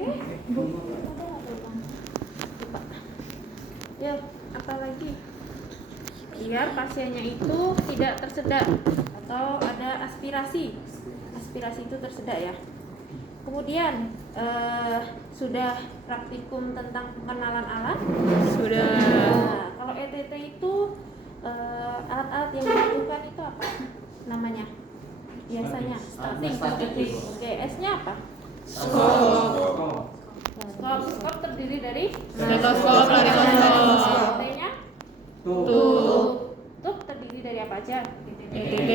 Coba. Yuk, apa lagi? Biar pasiennya itu tidak tersedak atau ada aspirasi. Aspirasi itu tersedak ya. Kemudian sudah praktikum tentang pengenalan alat? Sudah. Nah, kalau ETT itu alat-alat yang dibutuhkan itu apa namanya? Biasanya statik. Oke, S-nya apa? Skop. Skop terdiri dari Stetoskop, laryngoskop. T-nya? Tub terdiri dari apa aja? ETT.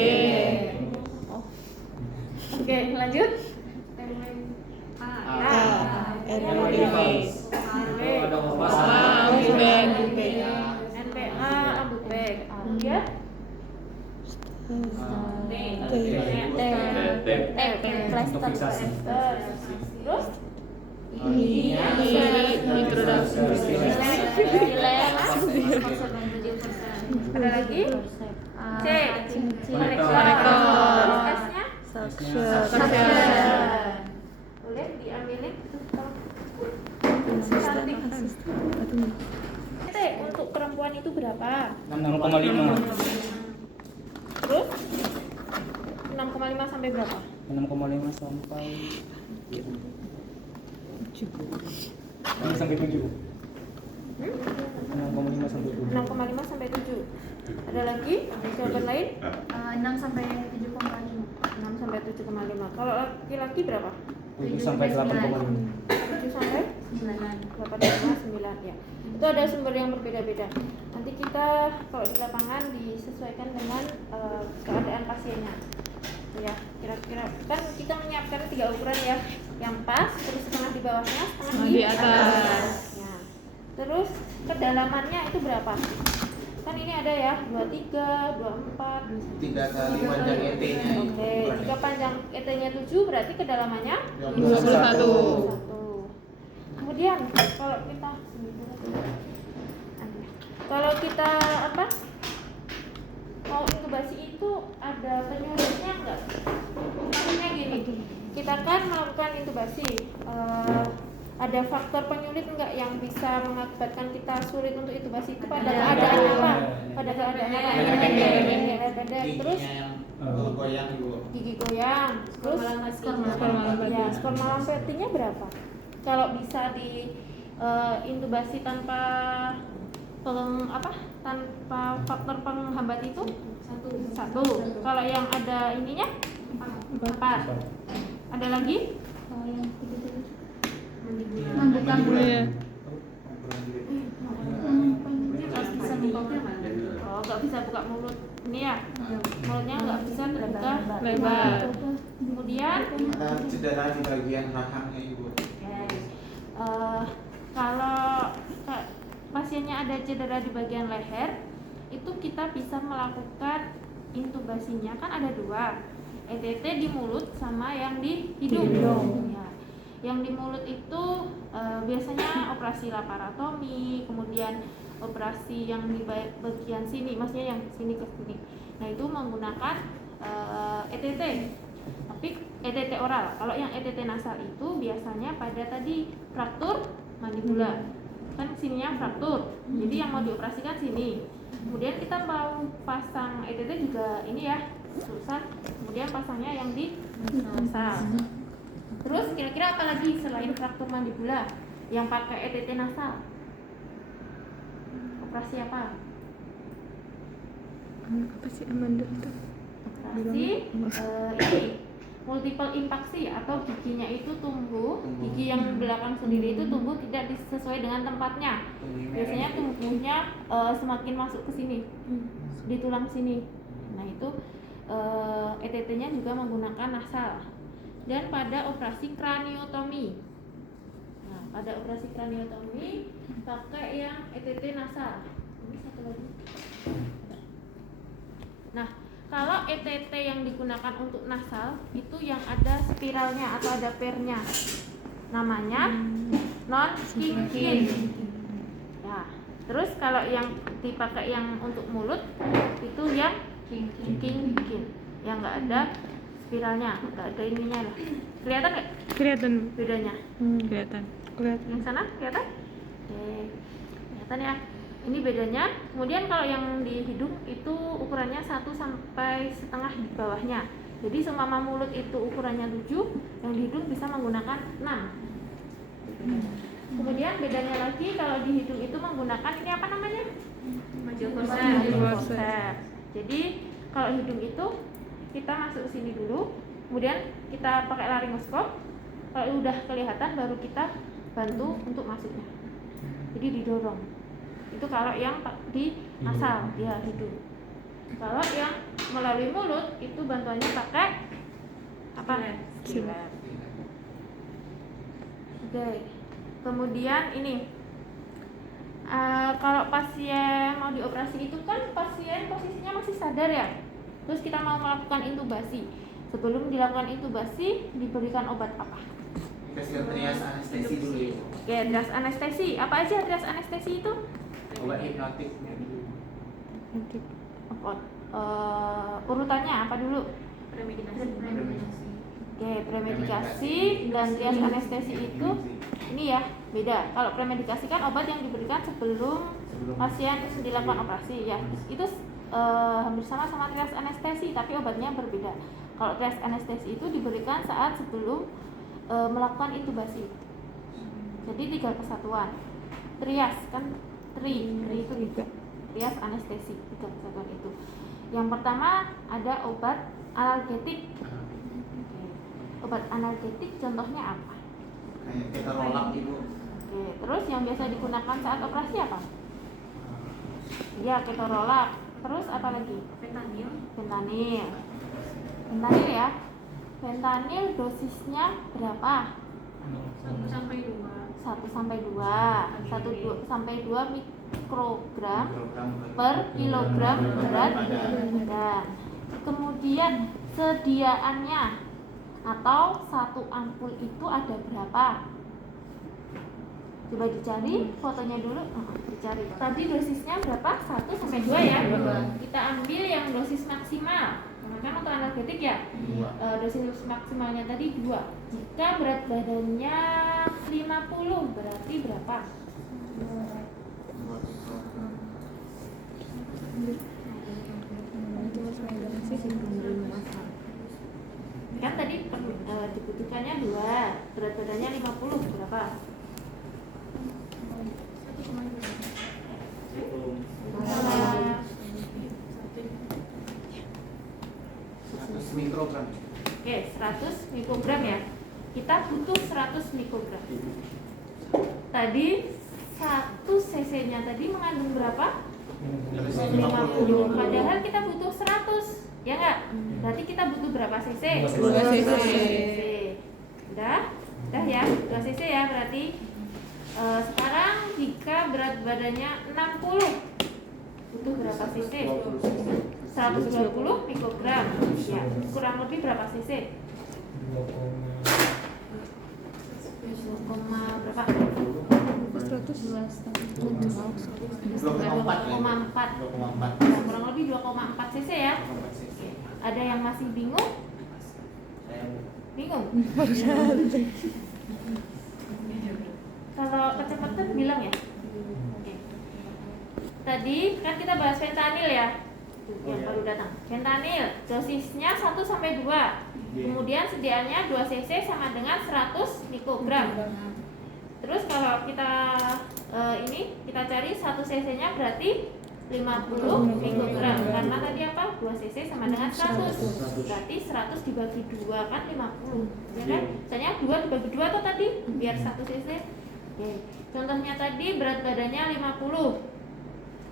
Oh. Oke, lanjut. NPA, ambubek. Kemudian plaster. Terus Introduksi. ada lagi C konektor. S-nya boleh diambilin T untuk perempuan itu berapa? 6,5. Terus 6,5 sampai berapa? 6,5 sampai 7. 6,5 sampai 7. 6,5 sampai 7. Ada lagi jawaban lain? 6 sampai 7,5. 6 sampai 7,5. Kalau laki-laki berapa? 7 sampai 8,5. 7 sampai 8,9 ya. Itu ada sumber yang berbeda-beda. Nanti kita kalau di lapangan disesuaikan dengan keadaan pasiennya. Ya, kira-kira kan kita menyiapkan 3 ukuran ya. Yang pas, terus setengah di bawahnya, setengah di atas. Ya. Terus kedalamannya itu berapa? Kan ini ada ya, 23, 24, 3 kali panjang ET-nya. Oke, jika panjang ET-nya 7 berarti kedalamannya 21. Kemudian kalau kita apa? Mau inkubasi itu ada penyulisnya enggak? Maksudnya gini, kita kan melakukan inkubasi. Ada faktor penyulit enggak yang bisa mengakibatkan kita sulit untuk inkubasi itu pada keadaan apa? Pada keadaan apa? Terus goyang ibu. gigi goyang, terus skor malam petinya berapa? Kalau bisa di intubasi tanpa tanpa faktor penghambat itu satu. Kalau yang ada ininya 4. Ada lagi? Membuka mulut. Oh, nggak bisa buka mulut. Ini ya, mulutnya nggak bisa terbuka lebar. Kemudian Ada cedera di bagian rahangnya ibu. kalau pasiennya ada cedera di bagian leher, itu kita bisa melakukan intubasinya kan ada 2, ETT di mulut sama yang di hidung. Ya. Yang di mulut itu biasanya operasi laparotomi, kemudian operasi yang di bagian sini, maksudnya yang sini ke sini. Nah itu menggunakan ETT. Tapi ETT oral. Kalau yang ETT nasal itu biasanya pada tadi fraktur mandibula. Kan sininya fraktur. Jadi yang mau dioperasikan sini. Kemudian kita mau pasang ETT juga ini ya, susah. Kemudian pasangnya yang di nasal. Terus kira-kira apa lagi selain fraktur mandibula yang pakai ETT nasal? Operasi apa? Apa sih Amanda itu? Operasi ini multiple impaksi atau giginya itu tumbuh, gigi yang belakang sendiri itu tumbuh tidak sesuai dengan tempatnya. Biasanya tumbuhnya semakin masuk ke sini, di tulang sini. Nah itu ETT-nya juga menggunakan nasal. Dan pada operasi kraniotomi. Nah pada operasi kraniotomi pakai yang ETT nasal. Ini satu lagi. Nah kalau ETT yang digunakan untuk nasal itu yang ada spiralnya atau ada pernya, namanya non-kinkin. Ya, terus kalau yang dipakai yang untuk mulut itu yang kinkin, yang nggak ada spiralnya, nggak ada ininya lah. Kelihatan nggak Kelihatan. bedanya? Kelihatan. Kelihatan. Yang sana kelihatan? Oke, kelihatan ya. Ini bedanya. Kemudian kalau yang di hidung itu ukurannya 1 sampai setengah di bawahnya. Jadi seumpama mulut itu ukurannya 7, yang di hidung bisa menggunakan 6. Kemudian bedanya lagi kalau di hidung itu menggunakan ini apa namanya? Maju Forceps. Jadi kalau hidung itu kita masuk ke sini dulu, kemudian kita pakai laryngoskop. Kalau udah kelihatan baru kita bantu untuk masuknya. Jadi didorong. Itu kalau yang di nasal, ya hidung. Kalau yang melalui mulut itu bantuannya pakai apa? Stilet. Oke. Kemudian ini kalau pasien mau dioperasi itu kan pasien posisinya masih sadar ya. Terus kita mau melakukan intubasi. Sebelum dilakukan intubasi diberikan obat apa? Kasih trias anestesi dulu ya. Oke, trias anestesi. Apa aja trias anestesi itu? Obat hipnotik. Urutannya apa dulu? Oke, premedikasi dan trias anestesi itu ini ya beda. Kalau premedikasi kan obat yang diberikan sebelum pasien dilakukan operasi ya. Itu hampir sama trias anestesi tapi obatnya berbeda. Kalau trias anestesi itu diberikan saat sebelum melakukan intubasi. Jadi 3 kesatuan. Trias kan tri itu juga. Trias anestesi 3 kesatuan itu. Yang pertama ada obat analgetik. Obat analgetik contohnya apa? Kayak kita rolak ibu. Oke, terus yang biasa digunakan saat operasi apa? Ya, ketorolak. Terus apa lagi? Fentanyl. Fentanyl. Fentanyl ya. Fentanyl dosisnya berapa? 1 sampai 2. 1 sampai 2. 1 sampai 2 mikrogram per kilogram berat badan. Kemudian sediaannya atau 1 ampul itu ada berapa? Coba dicari fotonya dulu. Dicari. Tadi dosisnya berapa? 1 sampai 2 ya. Kita ambil yang dosis maksimal. Kan untuk analgetik ya. Dosis maksimalnya tadi 2. Jika berat badannya 50 berarti berapa? Kan tadi dibutuhkannya 2, berat badannya 50 berapa? 100 mikrogram. Oke, 100 mikrogram ya. Kita butuh 100 mikrogram. Tadi 1 cc-nya tadi mengandung berapa? 50. Padahal kita butuh 100. Ya enggak? Berarti kita butuh berapa cc? 2 cc. Udah? Udah ya? 2 cc ya berarti. Sekarang jika berat badannya 60 butuh berapa cc? 120 mikrogram. Ya, kurang lebih berapa cc? 2, berapa? 2,4. Ya, kurang lebih 2,4 cc ya. Oke. Ada yang masih bingung? Bingung? Kalau kecepatan bilang ya. Oke. Tadi kan kita bahas fentanyl ya. Yang baru datang. Fentanyl dosisnya 1 sampai 2. Kemudian sediaannya 2 cc sama dengan 100 mikrogram. Terus kalau kita kita cari 1 cc-nya berarti 50 mikrogram. Karena tadi apa? 2 cc sama dengan 100. Berarti 100 dibagi 2 kan 50. Ya kan? Misalnya 2 dibagi 2 tuh tadi biar 1 cc. Oke. Contohnya tadi berat badannya 50.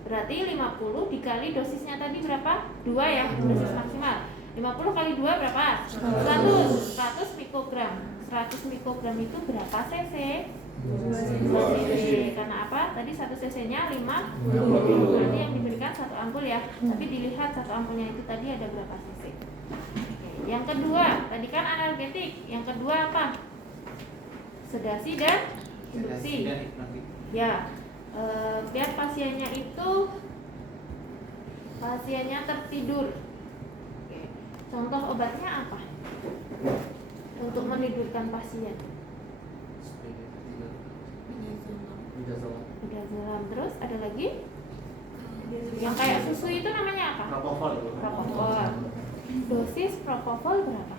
Berarti 50 dikali dosisnya tadi berapa? 2 ya, dosis maksimal. 50 kali 2 berapa? 100 mikrogram. 100 mikrogram itu berapa cc? 2 cc. Karena apa? Tadi 1 cc-nya 50. Berarti yang diberikan 1 ampul ya. Tapi dilihat 1 ampulnya itu tadi ada berapa cc. Oke. Yang kedua, tadi kan analgetik. Yang kedua apa? Sedasi dan induksi. Ya. Biar pasiennya itu tertidur. Oke. Contoh obatnya apa? untuk menidurkan pasien. Midazolam. Terus ada lagi? Yang kayak susu itu namanya apa? Propofol. Propofol. Dosis propofol berapa?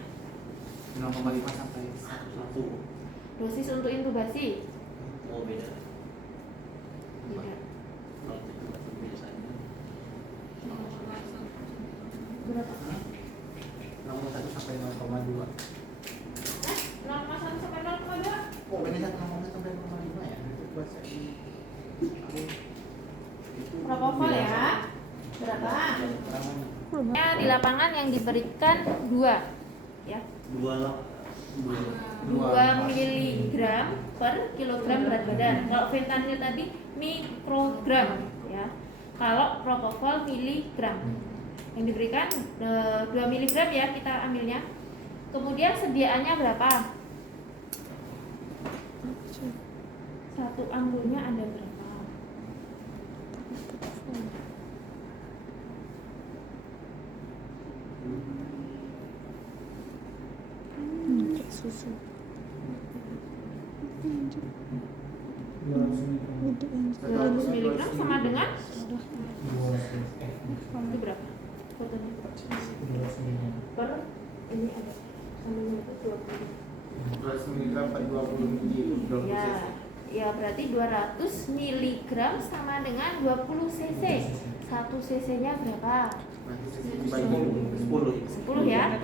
0,5 sampai 1. Dosis untuk intubasi? Oh beda. Tidak. Kalau itu biasanya Berapa? 0,1 sampai 0,2. 0,1 sampai 0,2? Oh, ini 1,1 sampai 0,5 ya? Itu bahasa ini. Propofol ya? Berapa? Ya, di lapangan yang diberikan 2 ya. 2 miligram per kilogram berat badan. Kalau fentanyl tadi mikrogram ya. Kalau propofol miligram. Yang diberikan 2 miligram ya kita ambilnya. Kemudian sediaannya berapa? 1 ampulnya ada berapa? Kayak susu. 100 miligram sama dengan itu berapa? Fotonya per ini ada samanya itu 20. 200 mg per 20 ml. Ya, ya berarti 200 miligram sama dengan 20 cc. 1 cc nya berapa? Bagi 10 ya.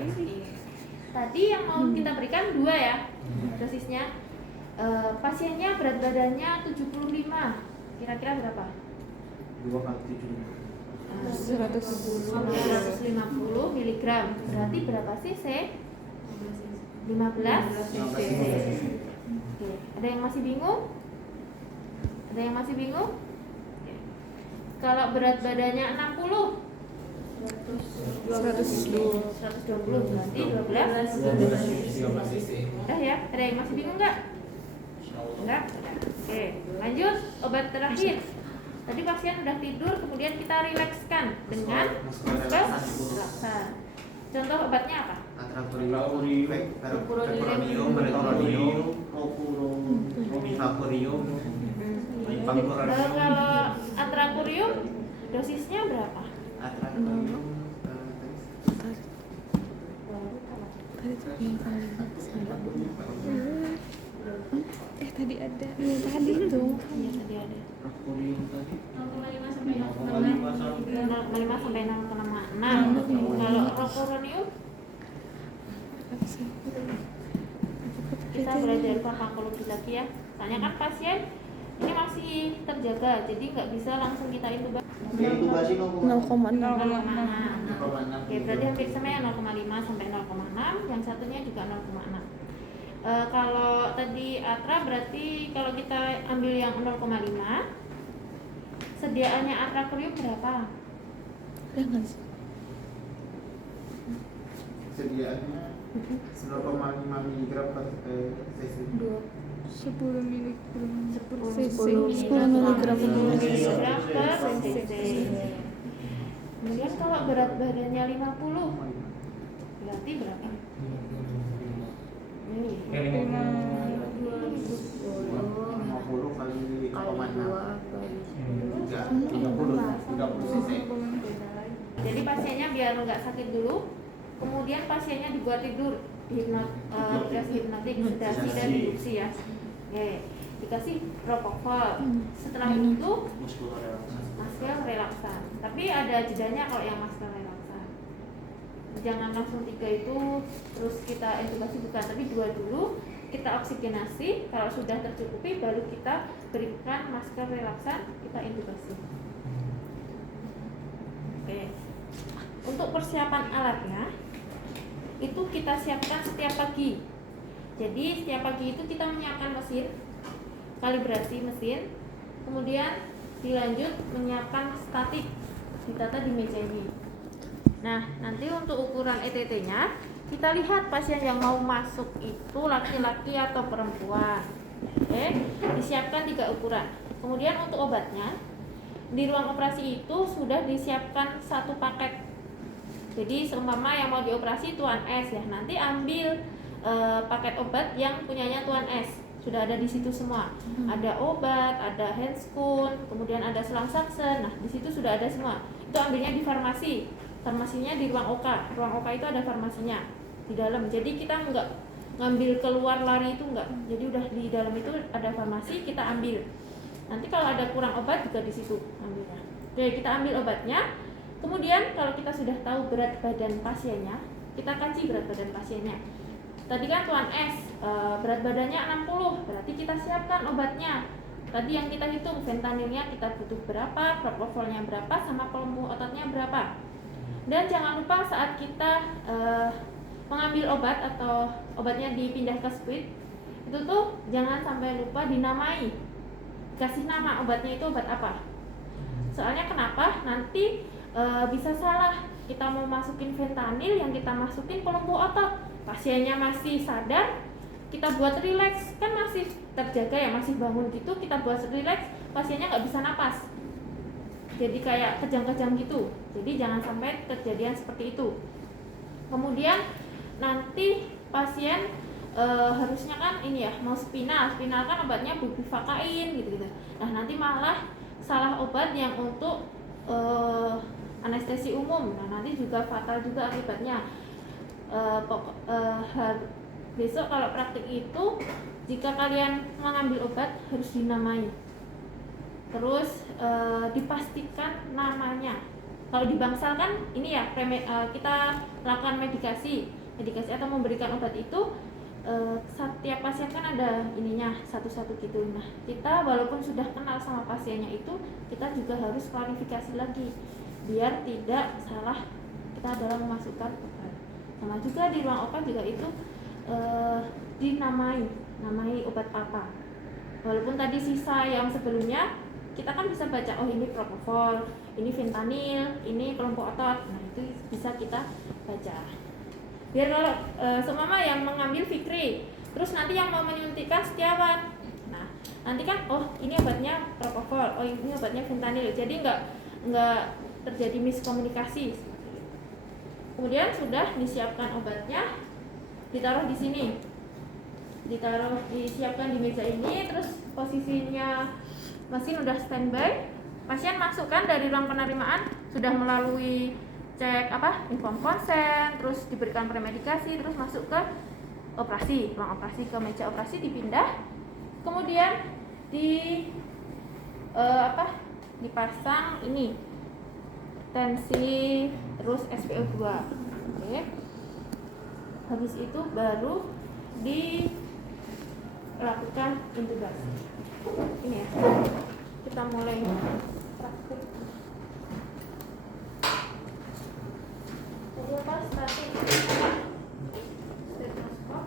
Tadi yang mau kita berikan 2 ya dosisnya. Pasiennya berat badannya 75. Kira-kira berapa? 2 kali 7. 150 miligram. Berarti berapa cc? 15 cc. Oke. Ada yang masih bingung? Ada yang masih bingung? Oke. Kalau berat badannya 60 120. 120 berarti 12 ya. Ada yang masih bingung nggak? Enggak? Oke, lanjut obat terakhir. Tadi pasien udah tidur, kemudian kita rilekskan dengan masker relaksan. Contoh obatnya apa? Atracurium, Pepperonium, Metronium, Propurium, Kalau atracurium dosisnya berapa? Atracurium. Tadi tuh yang kali. Tadi ada. Tadi itu. Iya tadi ada. Propurium tadi 0,5 sampai 0,5 sampai 0,5 sampai 0,6. Kalau propuronium kita belajar farmakologi lagi ya. Soalnya kan pasien ini masih terjaga, jadi nggak bisa langsung kita intubasi. intubasi 0,6. 0,6. Oke, berarti hampir sama ya 0,5 sampai 0,6. Yang satunya juga 0,6. Kalau tadi atra berarti kalau kita ambil yang 0,5, sediaannya atracurium berapa? Ada nggak sih? sediaannya 0,5 mg per cc. 10 miligram. 10 cc. 10 miligram miligram per cc. Kemudian kalau berat badannya 50, berarti berapa? Ini. 50 kali 0,6 30 cc. Jadi pasiennya biar nggak sakit dulu, kemudian pasiennya dibuat tidur di hipnotik, sedasi dan induksi ya. Oke, dikasih propofol. Setelah itu masker relaksan. Tapi ada jedanya kalau yang masker relaksan. Jangan langsung 3 itu terus kita intubasi, bukan, tapi 2 dulu kita oksigenasi. Kalau sudah tercukupi baru kita berikan masker relaksan, kita intubasi. Oke. Untuk persiapan alatnya itu kita siapkan setiap pagi. Jadi setiap pagi itu kita menyiapkan mesin, kalibrasi mesin, kemudian dilanjut menyiapkan statik, ditata di meja ini. Nah, nanti untuk ukuran ETT-nya kita lihat pasien yang mau masuk itu laki-laki atau perempuan. Oke, disiapkan 3 ukuran. Kemudian untuk obatnya di ruang operasi itu sudah disiapkan 1 paket Jadi seumpama yang mau dioperasi Tuan S ya, nanti ambil paket obat yang punyanya Tuan S. Sudah ada di situ semua. Ada obat, ada handscoon, kemudian ada selang saksen. Nah, di situ sudah ada semua. Itu ambilnya di farmasi. Farmasinya di ruang OK. Ruang OK itu ada farmasinya di dalam. Jadi kita nggak ngambil keluar lari itu enggak. Jadi udah di dalam itu ada farmasi, kita ambil. Nanti kalau ada kurang obat juga di situ ambilnya. Jadi kita ambil obatnya. Kemudian kalau kita sudah tahu berat badan pasiennya, kita kaji berat badan pasiennya. Tadi kan Tuan S berat badannya 60, berarti kita siapkan obatnya. Tadi yang kita hitung fentanilnya kita butuh berapa, propofolnya berapa, sama pelumpuh ototnya berapa. Dan jangan lupa saat kita mengambil obat atau obatnya dipindah ke squid, itu tuh jangan sampai lupa dinamai. Kasih nama obatnya itu obat apa. Soalnya kenapa? Nanti bisa salah. Kita mau masukin fentanil, yang kita masukin pelumpuh otot. Pasiennya masih sadar, kita buat rileks, kan masih terjaga ya, masih bangun gitu, kita buat rileks, pasiennya nggak bisa napas. Jadi kayak kejang-kejang gitu. Jadi jangan sampai kejadian seperti itu. Kemudian nanti pasien harusnya kan ini ya, mau spinal kan obatnya bupivakain gitu. Nah nanti malah salah obat yang untuk anestesi umum. Nah nanti juga fatal juga akibatnya. Besok kalau praktik itu, jika kalian mengambil obat harus dinamai. Terus dipastikan namanya. Kalau di bangsal kan ini ya, kita lakukan medikasi atau memberikan obat itu, setiap pasien kan ada ininya satu-satu gitu. Nah kita walaupun sudah kenal sama pasiennya itu, kita juga harus klarifikasi lagi biar tidak salah kita dalam memasukkan obat. Sama juga di ruang obat juga itu namai obat apa. Walaupun tadi sisa yang sebelumnya kita kan bisa baca, oh ini propofol, ini fentanil, ini pelumpuh otot. Nah itu bisa kita baca. Biar kalau seumpama yang mengambil Fikri, terus nanti yang mau menyuntikkan Setiawan. Nah nanti kan, oh ini obatnya propofol, oh ini obatnya fentanil. Jadi nggak terjadi miskomunikasi. Kemudian sudah disiapkan obatnya, ditaruh di sini, disiapkan di meja ini, terus posisinya mesin udah standby. Pasien masukkan dari ruang penerimaan, sudah melalui cek inform konsen, terus diberikan premedikasi, terus masuk ke operasi, ruang operasi, ke meja operasi dipindah, kemudian dipasang ini tensi, terus SpO2. Oke. Habis itu baru dilakukan intubasi. Ini ya, kita mulai praktik. Terlepas statik stetoskop.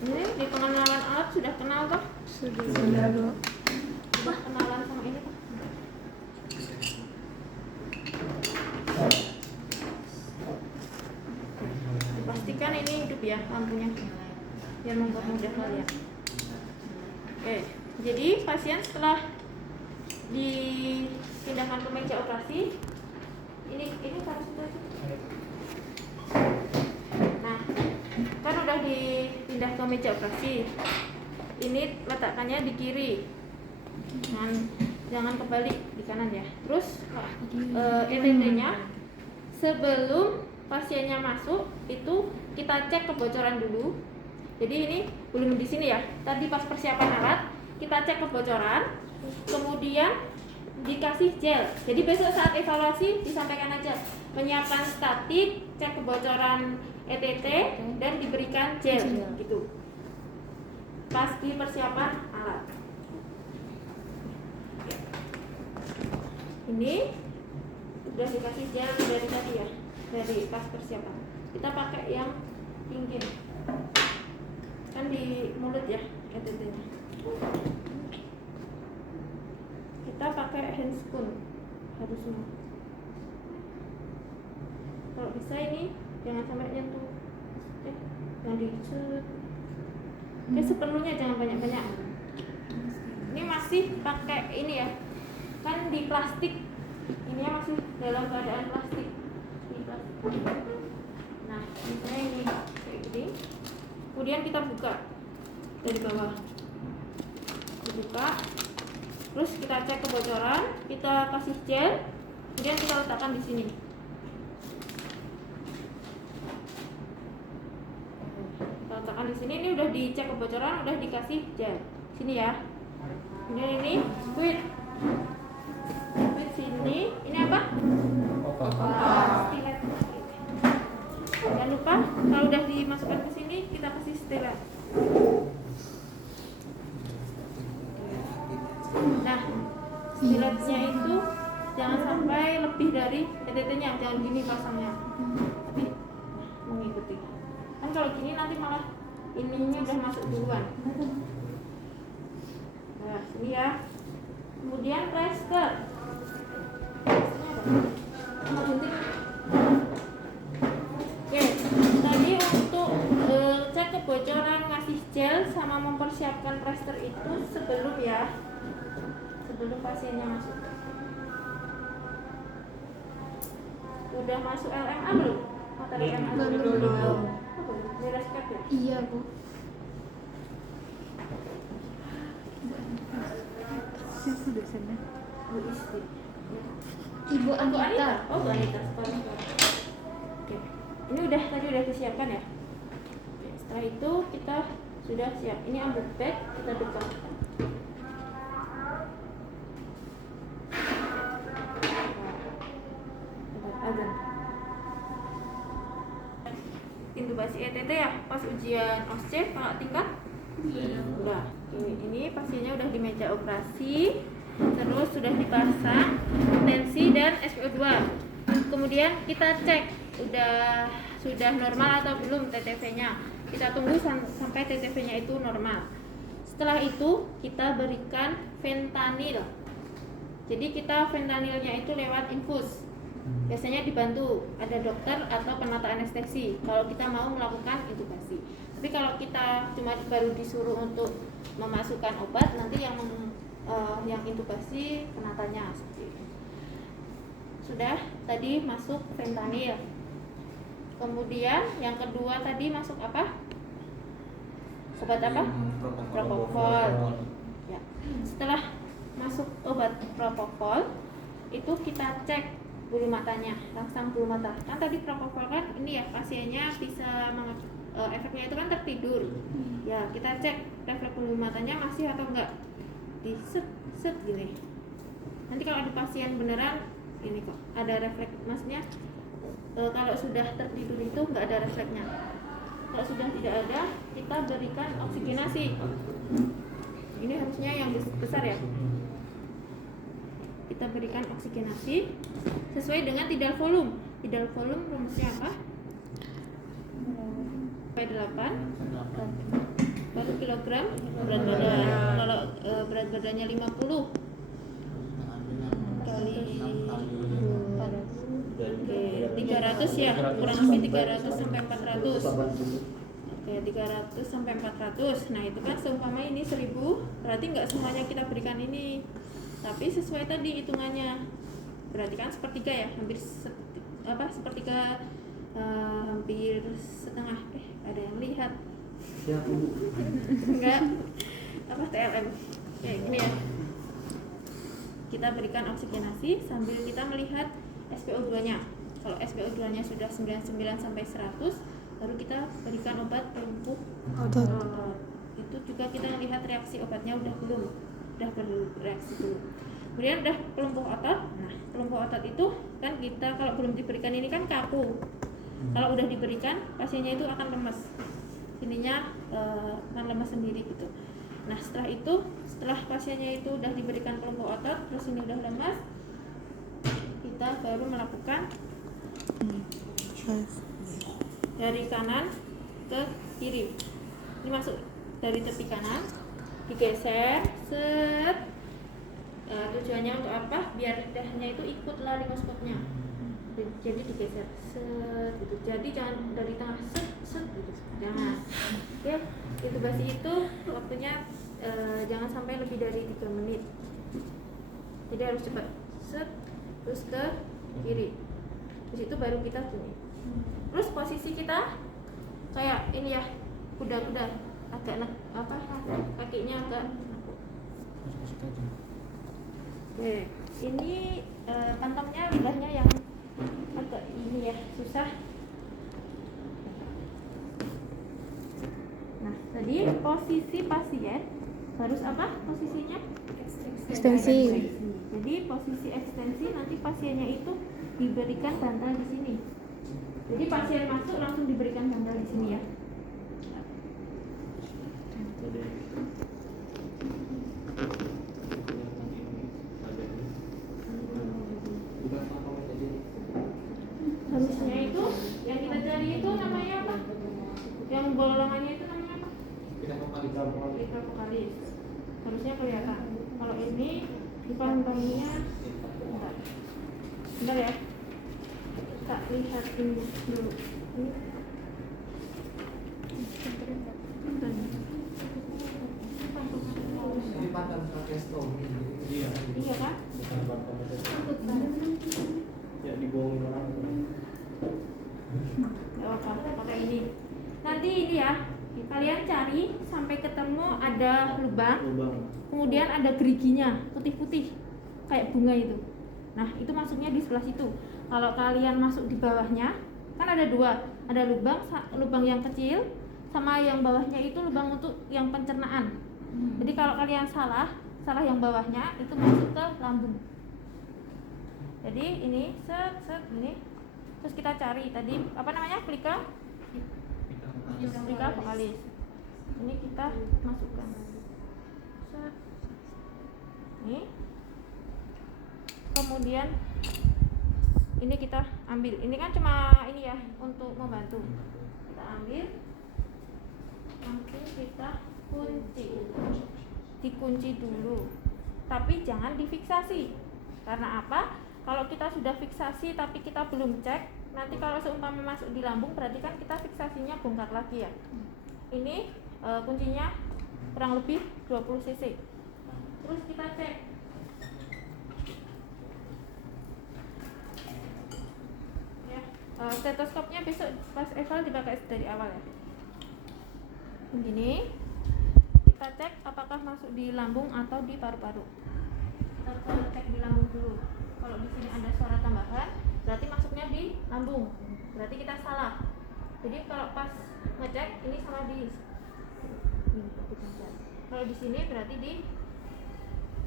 Ini di pengenalan alat sudah kenal toh? Sudah. Sudah kenalan sama ini toh? Dipastikan ini hidup ya lampunya, biar mempermudah kalian. Oke, jadi pasien setelah dipindahkan ke meja operasi, ini harus sudah. Nah, kan udah dipindah ke meja operasi. Ini letakkannya di kiri, jangan kebalik, di kanan ya. Terus ETT-nya sebelum pasiennya masuk itu kita cek kebocoran dulu. Jadi ini belum di sini ya. Tadi pas persiapan alat kita cek kebocoran, kemudian dikasih gel. Jadi besok saat evaluasi disampaikan aja, menyiapkan statik, cek kebocoran ETT, dan diberikan gel gitu. Pas di persiapan alat. Ini udah dikasih gel dari tadi ya, dari pas persiapan. Kita pakai yang pingin, kan di mulut ya ETT-nya. Kita pakai handscoon harusnya. Kalau bisa ini jangan sampai nyentuh. Jangan dicut. Seperlunya jangan banyak-banyak. Ini masih pakai ini ya. Kan di plastik. Ini masih dalam keadaan plastik. Ini plastik. Nah, misalnya ini kayak gini. Kemudian kita buka dari bawah. Dibuka. Terus kita cek kebocoran, kita kasih gel, kemudian kita letakkan di sini. Kita letakkan di sini. Ini udah dicek kebocoran, udah dikasih gel. Sini ya. Kemudian ini squid. Squid sini. Ini apa? Stilet. Jangan lupa kalau udah dimasukkan ke sini kita kasih stilet. Nah, stiletnya itu jangan sampai lebih dari ETT-nya, jangan gini pasangnya, tapi mengikuti. Kan kalau gini nanti malah ininya udah masuk duluan. Nah, sini ya. Kemudian plester. Oke, tadi untuk cek kebocoran, ngasih gel sama mempersiapkan plester itu sebelum pasiennya masuk. Udah masuk LMA belum? Materi LMA belum. Ini respect ya? Iya, Bu. Siapa dosennya? Bu Isti. Ibu Anita. Oh, Bu Anita. Oke. Ini tadi udah disiapkan ya? Oke, setelah itu kita sudah siap. Ini ambil bag, kita depan. Azan. Intubasi ETT ya, pas ujian OSCE kakak tingkat? Udah. Ini pasiennya udah di meja operasi, terus sudah dipasang tensi dan SpO2. Kemudian kita cek sudah normal atau belum TTV-nya. Kita tunggu sampai TTV-nya itu normal. Setelah itu kita berikan fentanyl. Jadi kita fentanilnya itu lewat infus. Biasanya dibantu ada dokter atau penata anestesi kalau kita mau melakukan intubasi. Tapi kalau kita cuma baru disuruh untuk memasukkan obat, nanti yang intubasi penatanya seperti itu. Sudah tadi masuk fentanil. Kemudian yang kedua tadi masuk apa? Obat apa? Propofol. Ya. Setelah masuk obat propofol, itu kita cek bulu matanya, rangsang bulu mata. Kan tadi propofol kan ini ya pasiennya bisa efeknya itu kan tertidur. Ya, kita cek refleks bulu matanya masih atau enggak. Di set gini. Nanti kalau ada pasien beneran ini kok ada refleks, maksudnya kalau sudah tertidur itu enggak ada refleksnya. Kalau sudah tidak ada, kita berikan oksigenasi. Ini harusnya yang besar ya. Kita berikan oksigenasi sesuai dengan tidal volume. Tidal volume rumusnya apa? P8 per kilogram berat badan. Kalau berat badannya 50 kali 300 ya, kurang lebih 300 sampai 400. Oke, 300 sampai 400. Nah, itu kan seumpama ini 1000, berarti nggak semuanya kita berikan ini. Tapi sesuai tadi hitungannya. Berarti kan sepertiga ya, sepertiga hampir setengah. Ada yang lihat? Enggak. TLM. Kayak gini ya. Kita berikan oksigenasi sambil kita melihat SpO2-nya. Kalau SpO2-nya sudah 99 sampai 100, baru kita berikan obat pelumpuh otot. Itu juga kita lihat reaksi obatnya udah bereaksi belum. Kemudian udah pelumpuh otot. Nah, pelumpuh otot itu kan kita kalau belum diberikan ini kan kaku. Kalau udah diberikan, pasiennya itu akan lemes. Ininya akan lemes sendiri gitu. Nah, setelah pasiennya itu udah diberikan pelumpuh otot, terus ini udah lemas, kita baru melakukan dari kanan ke kiri. Ini masuk dari tepi kanan, digeser, set. Tujuannya untuk apa? Biar lidahnya itu ikut laryngoscopnya. Jadi digeser, set gitu. Jadi jangan dari tengah, set gitu. Jangan. Oke, intubasi itu waktunya jangan sampai lebih dari 3 menit. Jadi harus cepat, set, terus ke kiri. Terus itu baru kita bunyi. Terus posisi kita kayak ini ya, kuda-kuda, agak kakinya agak. Oke, ini kantongnya, lidahnya yang agak ini ya, susah. Nah, tadi posisi pasien harus apa posisinya? Ekstensi. Jadi posisi ekstensi nanti pasiennya itu diberikan bantal di sini. Jadi pasien masuk langsung diberikan bantal di sini ya. Harusnya itu yang kita cari itu namanya apa? Yang bolongannya itu namanya apa? Lika vokalis. Harusnya kelihatan. Kalau ini di pantongnya, bentar ya. Kita lihat ini dulu. Ini. Iya kan? Ya dibohongin orang. Oh, pakai ini. Nanti ini ya, kalian cari sampai ketemu ada lubang, kemudian ada geriginya putih-putih kayak bunga itu. Nah, itu masuknya di sebelah situ. Kalau kalian masuk di bawahnya, kan ada dua, ada lubang yang kecil sama yang bawahnya itu lubang untuk yang pencernaan. Jadi kalau kalian salah yang bawahnya itu masuk ke lambung. Jadi ini set ini, terus kita cari tadi apa namanya, plika vokalis. Ini kita masukkan. Set. Ini. Kemudian ini kita ambil. Ini kan cuma ini ya untuk membantu. Kita ambil. Langsung kita kunci. Dikunci dulu. Tapi jangan difiksasi. Karena apa? Kalau kita sudah fiksasi tapi kita belum cek, nanti kalau seumpama masuk di lambung berarti kan kita fiksasinya bongkar lagi ya. Ini kuncinya kurang lebih 20 cc. Terus kita cek. Ya, stetoskopnya besok pas eval dipakai dari awal ya. Begini. Kita cek apakah masuk di lambung atau di paru-paru. Kita cek di lambung dulu. Kalau di sini ada suara tambahan, berarti masuknya di lambung. Berarti kita salah. Jadi kalau pas ngecek ini salah di ini. Kalau di sini berarti di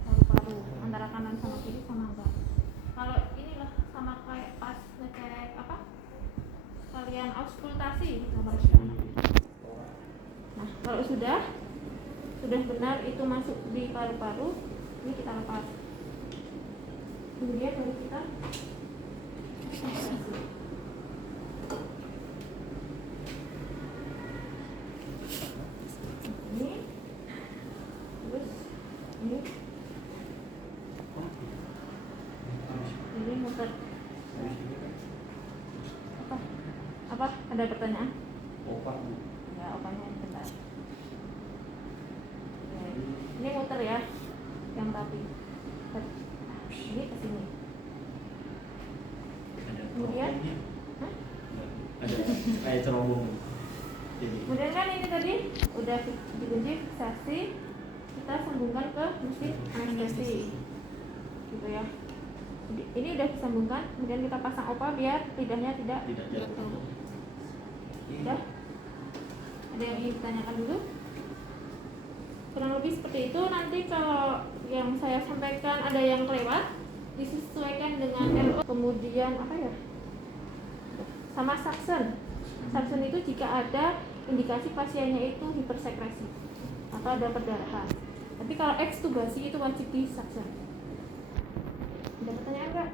paru-paru, antara kanan sama kiri sama enggak. Kalau inilah sama kayak pas ngecek apa? Kalian auskultasi. Nah, kalau sudah benar itu masuk di paru-paru, ini kita lepas. Kemudian baru kita ini, terus ini muter. Apa? Ada pertanyaan? Ya, opanya bentar. Ini muter ya, yang rapi. Ini ke sini. Kemudian, ada kayak cerobong. kemudian kan ini tadi udah dikunci fiksasi, kita sambungkan ke mesin anestesi, gitu ya. Ini udah disambungkan, kemudian kita pasang opa biar lidahnya tidak jatuh. Udah? Ada yang ingin ditanyakan dulu? Kurang lebih seperti itu. Nanti kalau yang saya sampaikan ada yang kelewat, disesuaikan dengan LO. Kemudian apa ya? Sama suction. Suction itu jika ada indikasi pasiennya itu hipersekresi atau ada perdarahan. Tapi kalau ekstubasi itu wajib di suction. Ada pertanyaan enggak?